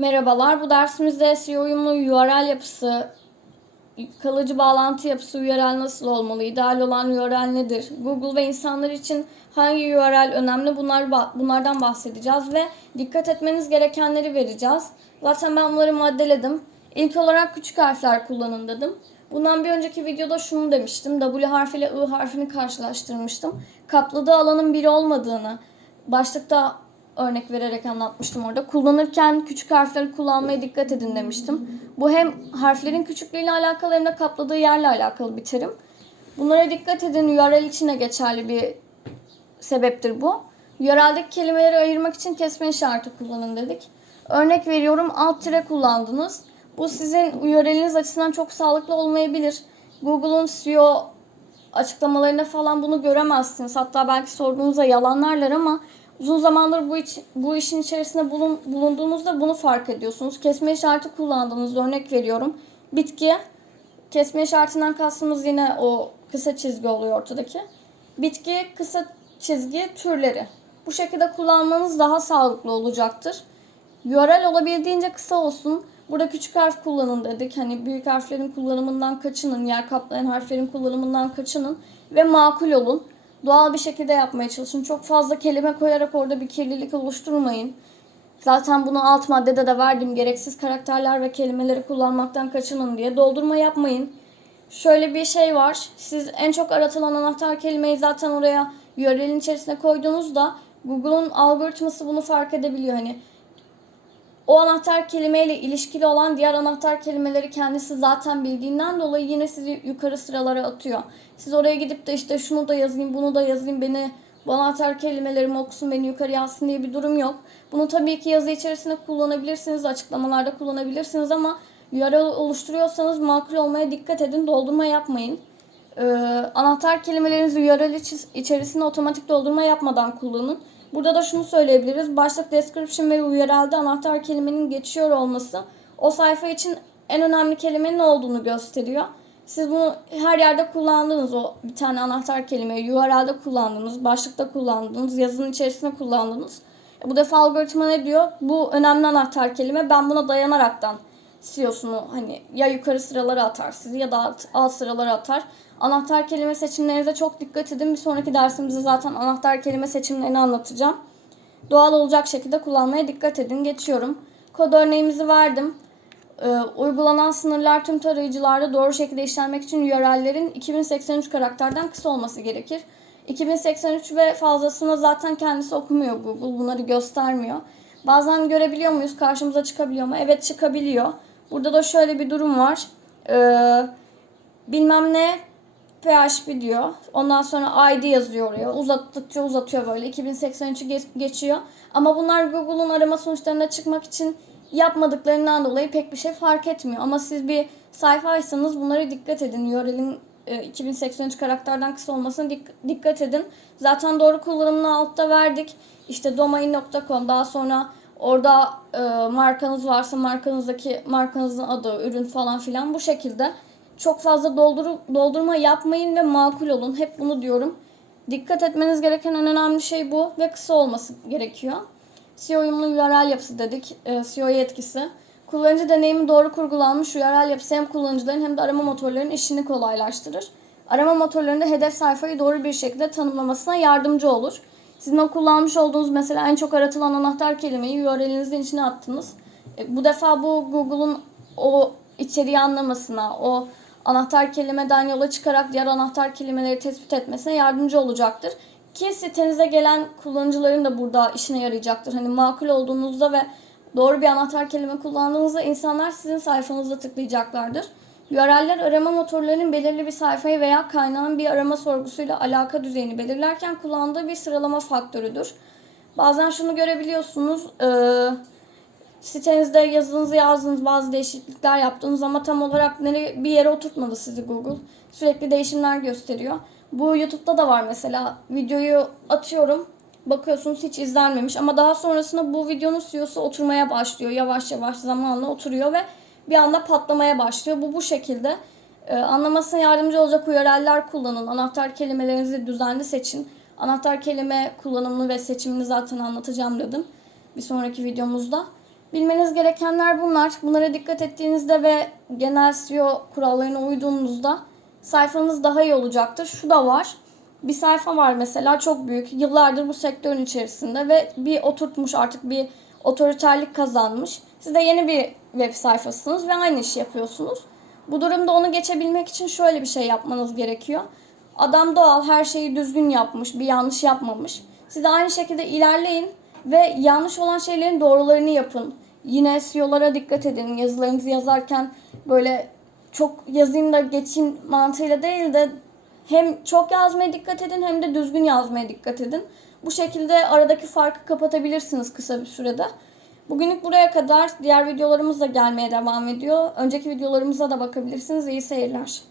Merhabalar, bu dersimizde SEO uyumlu URL yapısı, kalıcı bağlantı yapısı URL nasıl olmalı, ideal olan URL nedir, Google ve insanlar için hangi URL önemli bunlardan bahsedeceğiz ve dikkat etmeniz gerekenleri vereceğiz. Zaten ben bunları maddeledim. İlk olarak küçük harfler kullanın dedim. Bundan bir önceki videoda şunu demiştim. W harfi ile I harfini karşılaştırmıştım. Kapladığı alanın biri olmadığını, başlıkta örnek vererek anlatmıştım orada. Kullanırken küçük harfleri kullanmaya dikkat edin demiştim. Bu hem harflerin küçüklüğüyle alakalı hem de kapladığı yerle alakalı bir terim. Bunlara dikkat edin. URL için de geçerli bir sebeptir bu. URL'deki kelimeleri ayırmak için kesme işareti kullanın dedik. Örnek veriyorum, alt tire kullandınız. Bu sizin URL'iniz açısından çok sağlıklı olmayabilir. Google'un SEO açıklamalarında falan bunu göremezsiniz. Hatta belki sorduğunuzda yalanlarlar ama uzun zamandır bu işin içerisinde bulunduğunuzda bunu fark ediyorsunuz. Kesme işareti kullandığınızda örnek veriyorum. Bitki, kesme işaretinden kastımız yine o kısa çizgi oluyor ortadaki. Bitki, kısa çizgi, türleri. Bu şekilde kullanmanız daha sağlıklı olacaktır. URL olabildiğince kısa olsun. Burada küçük harf kullanın dedik. Hani büyük harflerin kullanımından kaçının, yer kaplayan harflerin kullanımından kaçının ve makul olun. Doğal bir şekilde yapmaya çalışın. Çok fazla kelime koyarak orada bir kirlilik oluşturmayın. Zaten bunu alt maddede de verdim. Gereksiz karakterler ve kelimeleri kullanmaktan kaçının diye. Doldurma yapmayın. Şöyle bir şey var. Siz en çok aratılan anahtar kelimeyi zaten oraya URL'in içerisine koyduğunuzda Google'un algoritması bunu fark edebiliyor. Hani o anahtar kelimeyle ilişkili olan diğer anahtar kelimeleri kendisi zaten bildiğinden dolayı yine sizi yukarı sıralara atıyor. Siz oraya gidip de işte şunu da yazayım, bunu da yazayım, beni bu anahtar kelimelerimi okusun, beni yukarı yazsın diye bir durum yok. Bunu tabii ki yazı içerisinde kullanabilirsiniz, açıklamalarda kullanabilirsiniz ama URL oluşturuyorsanız makul olmaya dikkat edin, doldurma yapmayın. Anahtar kelimelerinizi URL içerisinde otomatik doldurma yapmadan kullanın. Burada da şunu söyleyebiliriz. Başlık, description ve URL'de anahtar kelimenin geçiyor olması o sayfa için en önemli kelimenin ne olduğunu gösteriyor. Siz bunu her yerde kullandınız, o bir tane anahtar kelimeyi URL'de kullandınız, başlıkta kullandınız, yazının içerisinde kullandınız. Bu defa algoritma ne diyor? Bu önemli anahtar kelime. Ben buna dayanaraktan SEO'sunu hani ya yukarı sıralara atar sizi ya da alt sıralara atar. Anahtar kelime seçimlerinize çok dikkat edin. Bir sonraki dersimizde zaten anahtar kelime seçimlerini anlatacağım. Doğal olacak şekilde kullanmaya dikkat edin. Geçiyorum. Kod örneğimizi verdim. Uygulanan sınırlar tüm tarayıcılarda doğru şekilde işlenmek için URL'lerin 2083 karakterden kısa olması gerekir. 2083 ve fazlasını zaten kendisi okumuyor Google. Bunları göstermiyor. Bazen görebiliyor muyuz? Karşımıza çıkabiliyor mu? Evet, çıkabiliyor. Burada da şöyle bir durum var. Bilmem ne PHP diyor. Ondan sonra ID yazıyor oraya. Uzattıkça uzatıyor böyle. 2083'ü geçiyor. Ama bunlar Google'un arama sonuçlarına çıkmak için yapmadıklarından dolayı pek bir şey fark etmiyor. Ama siz bir sayfaysanız bunlara dikkat edin. URL'in 2083 karakterden kısa olmasına dikkat edin. Zaten doğru kullanımını altta verdik. İşte domain.com, daha sonra orada markanız varsa markanızın adı, ürün falan filan bu şekilde. Çok fazla doldurma yapmayın ve makul olun. Hep bunu diyorum. Dikkat etmeniz gereken en önemli şey bu ve kısa olması gerekiyor. SEO uyumlu URL yapısı dedik. SEO'ya etkisi. Kullanıcı deneyimi doğru kurgulanmış URL yapısı hem kullanıcıların hem de arama motorlarının işini kolaylaştırır. Arama motorlarında hedef sayfayı doğru bir şekilde tanımlamasına yardımcı olur. Sizin o kullanmış olduğunuz mesela en çok aratılan anahtar kelimeyi URL'inizin içine attınız. Bu defa bu Google'un o içeriği anlamasına, o anahtar kelimeden yola çıkarak diğer anahtar kelimeleri tespit etmesine yardımcı olacaktır. Ki sitenize gelen kullanıcıların da burada işine yarayacaktır. Hani makul olduğunuzda ve doğru bir anahtar kelime kullandığınızda insanlar sizin sayfanıza tıklayacaklardır. URL'ler arama motorlarının belirli bir sayfayı veya kaynağın bir arama sorgusuyla alaka düzeyini belirlerken kullandığı bir sıralama faktörüdür. Bazen şunu görebiliyorsunuz. Sitenizde yazınızı yazdınız, bazı değişiklikler yaptınız ama tam olarak bir yere oturtmadı sizi Google. Sürekli değişimler gösteriyor. Bu YouTube'da da var mesela. Videoyu atıyorum, bakıyorsunuz hiç izlenmemiş ama daha sonrasında bu videonun CEO'su oturmaya başlıyor. Yavaş yavaş zamanla oturuyor ve bir anda patlamaya başlıyor. Bu şekilde. Anlamasına yardımcı olacak URL'ler kullanın. Anahtar kelimelerinizi düzenli seçin. Anahtar kelime kullanımını ve seçimini zaten anlatacağım dedim bir sonraki videomuzda. Bilmeniz gerekenler bunlar. Bunlara dikkat ettiğinizde ve genel SEO kurallarına uyduğunuzda sayfanız daha iyi olacaktır. Şu da var. Bir sayfa var mesela, çok büyük. Yıllardır bu sektörün içerisinde ve bir oturtmuş, artık bir otoriterlik kazanmış. Siz de yeni bir web sayfasınız ve aynı işi yapıyorsunuz. Bu durumda onu geçebilmek için şöyle bir şey yapmanız gerekiyor. Adam doğal, her şeyi düzgün yapmış, bir yanlış yapmamış. Siz de aynı şekilde ilerleyin ve yanlış olan şeylerin doğrularını yapın. Yine SEO'lara dikkat edin. Yazılarınızı yazarken böyle çok yazayım da geçeyim mantığıyla değil de hem çok yazmaya dikkat edin hem de düzgün yazmaya dikkat edin. Bu şekilde aradaki farkı kapatabilirsiniz kısa bir sürede. Bugünlük buraya kadar. Diğer videolarımız da gelmeye devam ediyor. Önceki videolarımıza da bakabilirsiniz. İyi seyirler.